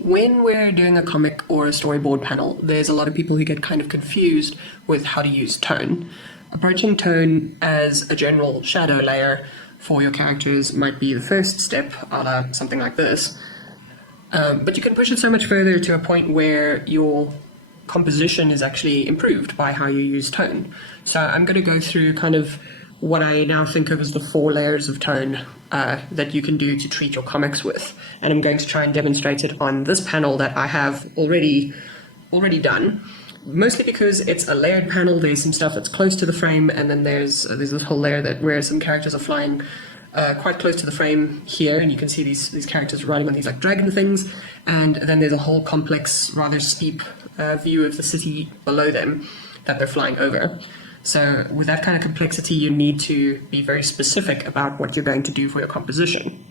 When we're doing a comic or a storyboard panel, there's a lot of people who get kind of confused with how to use tone. Approaching tone as a general shadow layer for your characters might be the first step, a la something like this. But you can push it so much further to a point where your composition is actually improved by how you use tone. So I'm going to go through kind of what I now think of as the 4 layers of tone that you can do to treat your comics with. And I'm going to try and demonstrate it on this panel that I have already done. Mostly because it's a layered panel, there's some stuff that's close to the frame, and then there's this whole layer where some characters are flying quite close to the frame here, and you can see these characters riding on these like dragon things, and then there's a whole complex, rather steep view of the city below them that they're flying over. So with that kind of complexity, you need to be very specific about what you're going to do for your composition.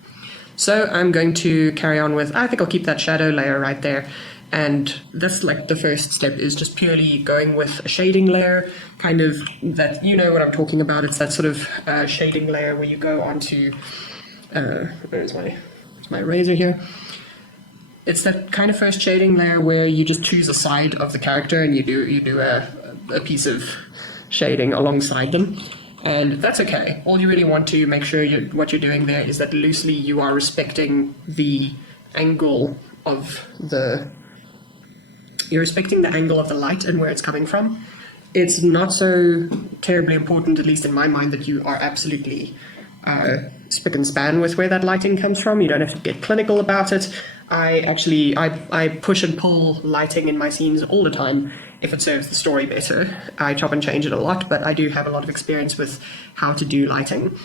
So I'm going to carry on with, I think I'll keep that shadow layer right there. And that's like the first step, is just purely going with a shading layer, kind of that, you know what I'm talking about. It's that sort of shading layer where you go onto, where's my eraser here? It's that kind of first shading layer where you just choose a side of the character and you do a piece of shading alongside them. And that's okay. All you really want to make sure what you're doing there is that loosely you are respecting the angle of you're respecting the angle of the light and where it's coming from. It's not so terribly important, at least in my mind, that you are absolutely spick and span with where that lighting comes from. You don't have to get clinical about it. I push and pull lighting in my scenes all the time if it serves the story better. I chop and change it a lot, but I do have a lot of experience with how to do lighting.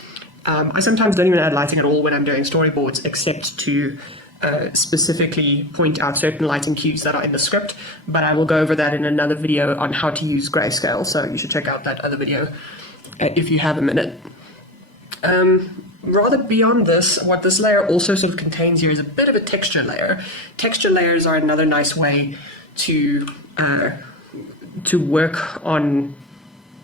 I sometimes don't even add lighting at all when I'm doing storyboards, except to specifically point out certain lighting cues that are in the script, but I will go over that in another video on how to use grayscale, so you should check out that other video if you have a minute. Rather beyond this, what this layer also sort of contains here is a bit of a texture layer. Texture layers are another nice way to work on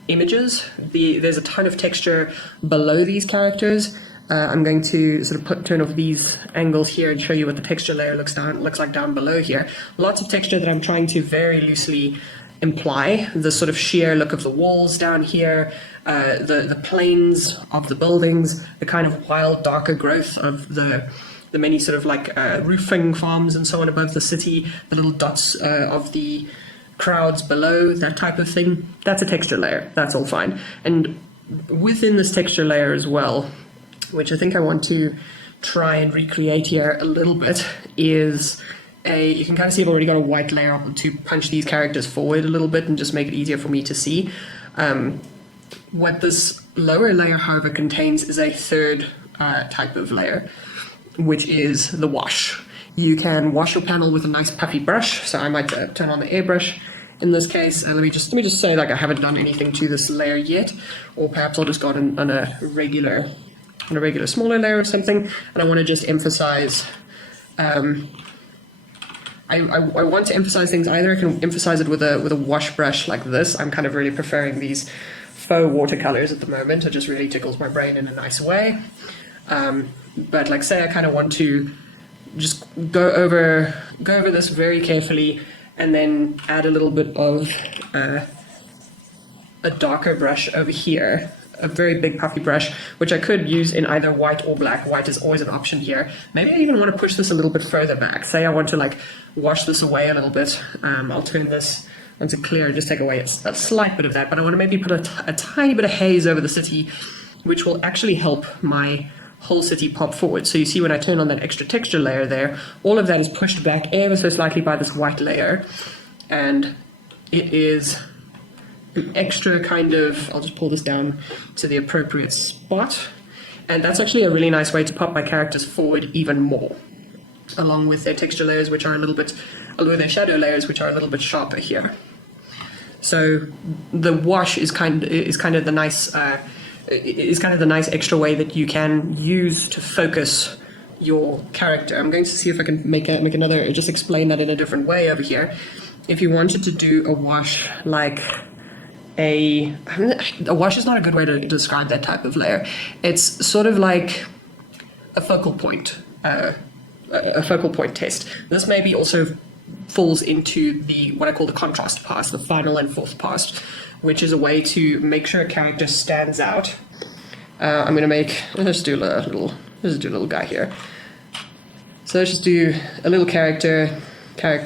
images. There's a ton of texture below these characters. I'm going to sort of turn off these angles here and show you what the texture layer looks like down below here. Lots of texture that I'm trying to very loosely imply. The sort of sheer look of the walls down here, the planes of the buildings, the kind of wild, darker growth of the many sort of like roofing farms and so on above the city, the little dots of the crowds below, that type of thing. That's a texture layer. That's all fine. And within this texture layer as well, which I think I want to try and recreate here a little bit, is you can kind of see I've already got a white layer to punch these characters forward a little bit and just make it easier for me to see. What this lower layer, however, contains is a third type of layer, which is the wash. You can wash your panel with a nice puffy brush, so I might turn on the airbrush in this case, and let me just say like I haven't done anything to this layer yet, or perhaps I'll just go on a regular smaller layer or something, and I want to just emphasize, I want to emphasize things. Either I can emphasize it with a wash brush like this. I'm kind of really preferring these faux watercolors at the moment. It just really tickles my brain in a nice way. But like say I kind of want to just go over this very carefully and then add a little bit of a darker brush over here, a very big puffy brush, which I could use in either white or black. White is always an option here. Maybe I even want to push this a little bit further back. Say I want to like wash this away a little bit. I'll turn this onto clear and just take away a slight bit of that, but I want to maybe put a tiny bit of haze over the city, which will actually help my whole city pop forward. So you see when I turn on that extra texture layer there, all of that is pushed back ever so slightly by this white layer, and it is an extra kind of, I'll just pull this down to the appropriate spot, and that's actually a really nice way to pop my characters forward even more, along with their texture layers, which are a little bit, along with their shadow layers, which are a little bit sharper here. So the wash is kind of the nice extra way that you can use to focus your character. I'm going to see if I can make another, just explain that in a different way over here. If you wanted to do a wash like a wash is not a good way to describe that type of layer. It's sort of like a focal point a focal point test. This maybe also falls into the what I call the contrast pass, the final and fourth pass, which is a way to make sure a character stands out. I'm going to let's do a little guy here. So let's just do a little character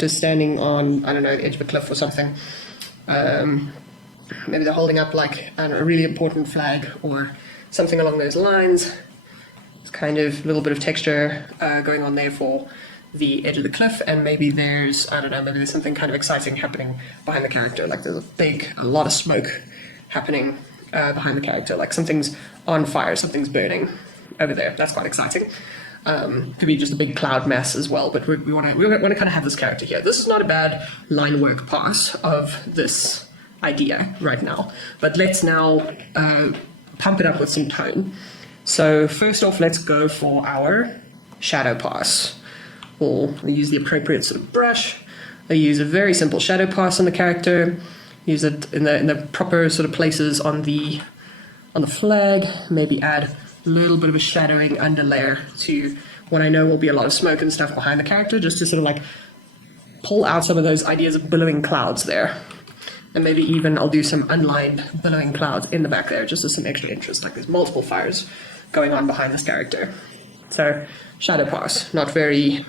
standing on, I don't know, the edge of a cliff or something. Maybe they're holding up like, I don't know, a really important flag or something along those lines. It's kind of a little bit of texture going on there for the edge of the cliff, and maybe there's, I don't know, maybe there's something kind of exciting happening behind the character, like there's a lot of smoke happening behind the character, like something's on fire, something's burning over there. That's quite exciting. Could be just a big cloud mass as well, but we want to kind of have this character here. This is not a bad line work pass of this idea right now, but let's now pump it up with some tone. So first off, let's go for our shadow pass. We'll use the appropriate sort of brush. I use a very simple shadow pass on the character. Use it in the proper sort of places on the flag. Maybe add a little bit of a shadowing underlayer to what I know will be a lot of smoke and stuff behind the character, just to sort of like pull out some of those ideas of billowing clouds there. And maybe even I'll do some unlined billowing clouds in the back there, just as some extra interest, like there's multiple fires going on behind this character. So shadow pass, not very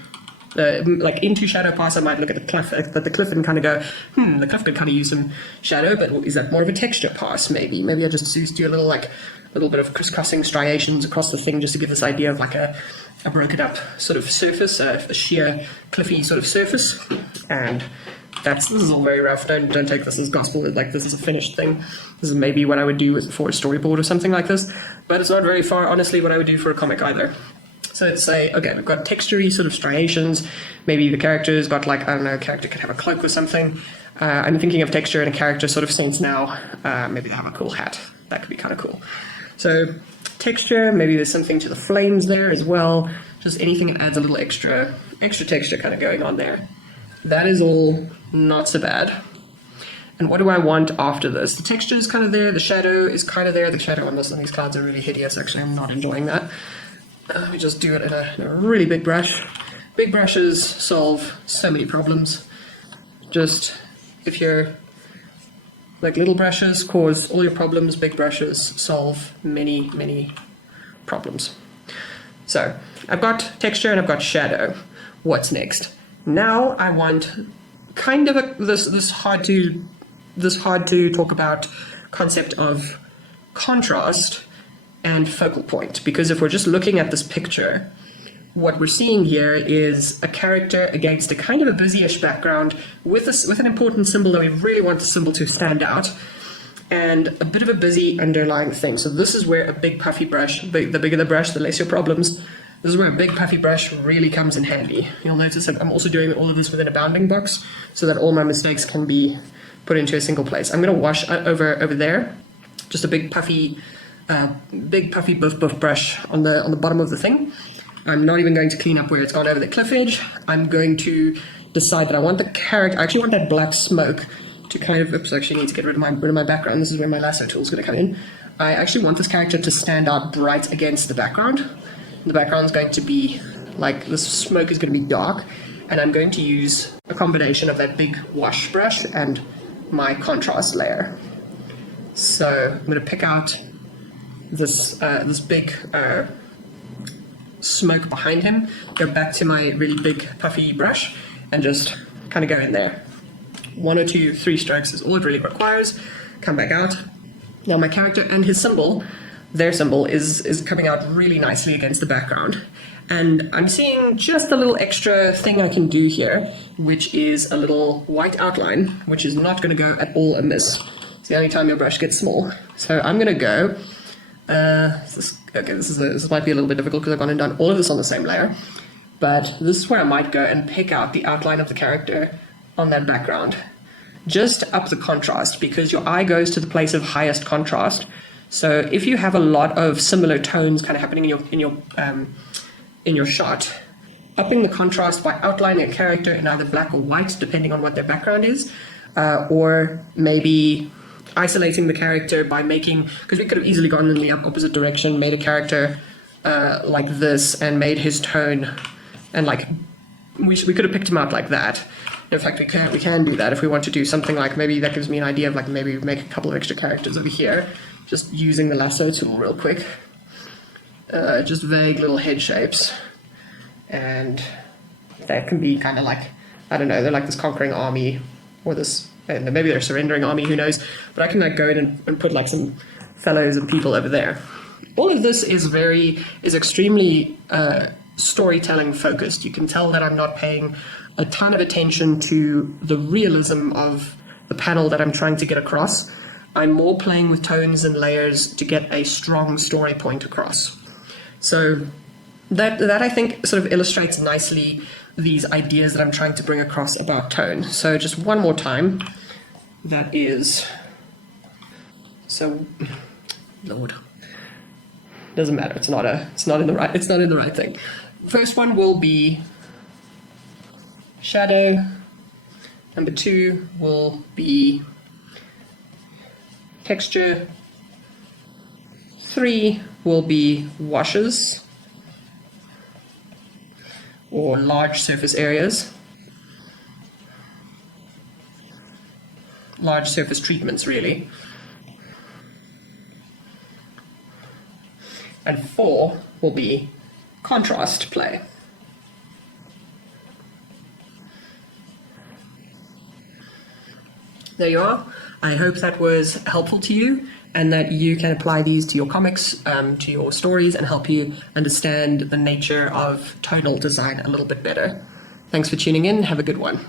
like into shadow pass. I might look at the cliff and kind of go, the cliff could kind of use some shadow, but is that more of a texture pass? Maybe I just do a little bit of crisscrossing striations across the thing, just to give this idea of like a broken up sort of surface, a sheer cliffy sort of surface. And this is all very rough. Don't take this as gospel. Like this is a finished thing. This is maybe what I would do for a storyboard or something like this, but it's not very far, honestly, what I would do for a comic either. So let's say, okay, we've got textury sort of striations. Maybe the character's got like, I don't know, a character could have a cloak or something. I'm thinking of texture in a character sort of sense now. Maybe they have a cool hat. That could be kind of cool. So texture, maybe there's something to the flames there as well. Just anything that adds a little extra texture kind of going on there. That is all not so bad. And what do I want after this? The texture is kind of there. The shadow is kind of there. The shadow on these clouds are really hideous. Actually, I'm not enjoying that. Let me just do it in a really big brush. Big brushes solve so many problems. Just, if you're like little brushes cause all your problems, big brushes solve many, many problems. So I've got texture and I've got shadow. What's next? Now I want kind of this hard to talk about concept of contrast and focal point, because if we're just looking at this picture, what we're seeing here is a character against a kind of a busy-ish background with an important symbol that we really want the symbol to stand out, and a bit of a busy underlying thing. So this is where a big puffy brush, the bigger the brush, the less your problems. This is where a big puffy brush really comes in handy. You'll notice that I'm also doing all of this within a bounding box so that all my mistakes can be put into a single place. I'm going to wash over there, just a big puffy buff brush on the bottom of the thing. I'm not even going to clean up where it's gone over the cliff edge. I'm going to decide that I want the character, I actually want that black smoke to kind of, oops, I actually need to get rid of my background. This is where my lasso tool is going to come in. I actually want this character to stand out bright against the background. The background is going to be, like, the smoke is going to be dark, and I'm going to use a combination of that big wash brush and my contrast layer. So I'm going to pick out this big smoke behind him, go back to my really big puffy brush, and just kind of go in there. 1 or 2, 3 strokes is all it really requires. Come back out. Now my character and his symbol, their symbol, is coming out really nicely against the background. And I'm seeing just a little extra thing I can do here, which is a little white outline, which is not going to go at all amiss. It's the only time your brush gets small. So I'm going to go, this might be a little bit difficult because I've gone and done all of this on the same layer, but this is where I might go and pick out the outline of the character on that background. Just up the contrast, because your eye goes to the place of highest contrast. So if you have a lot of similar tones kind of happening in your shot, upping the contrast by outlining a character in either black or white, depending on what their background is, or maybe isolating the character by making, because we could have easily gone in the opposite direction, made a character like this and made his tone And like, we could have picked him out like that. In fact, we can do that if we want to do something like, maybe that gives me an idea of like, maybe make a couple of extra characters over here, just using the lasso tool real quick. Just vague little head shapes. And that can be kind of like, I don't know, they're like this conquering army, or this, and maybe they're a surrendering army, who knows. But I can like go in and put like some fellows and people over there. All of this is extremely storytelling focused. You can tell that I'm not paying a ton of attention to the realism of the panel that I'm trying to get across. I'm more playing with tones and layers to get a strong story point across. So that I think sort of illustrates nicely these ideas that I'm trying to bring across about tone. So just one more time, that is, so, Lord, doesn't matter. It's not in the right thing. First one will be shadow. Number 2 will be texture. 3 will be washes, or large surface areas. Large surface treatments, really. And 4 will be contrast play. There you are. I hope that was helpful to you, and that you can apply these to your comics, to your stories, and help you understand the nature of tonal design a little bit better. Thanks for tuning in. Have a good one.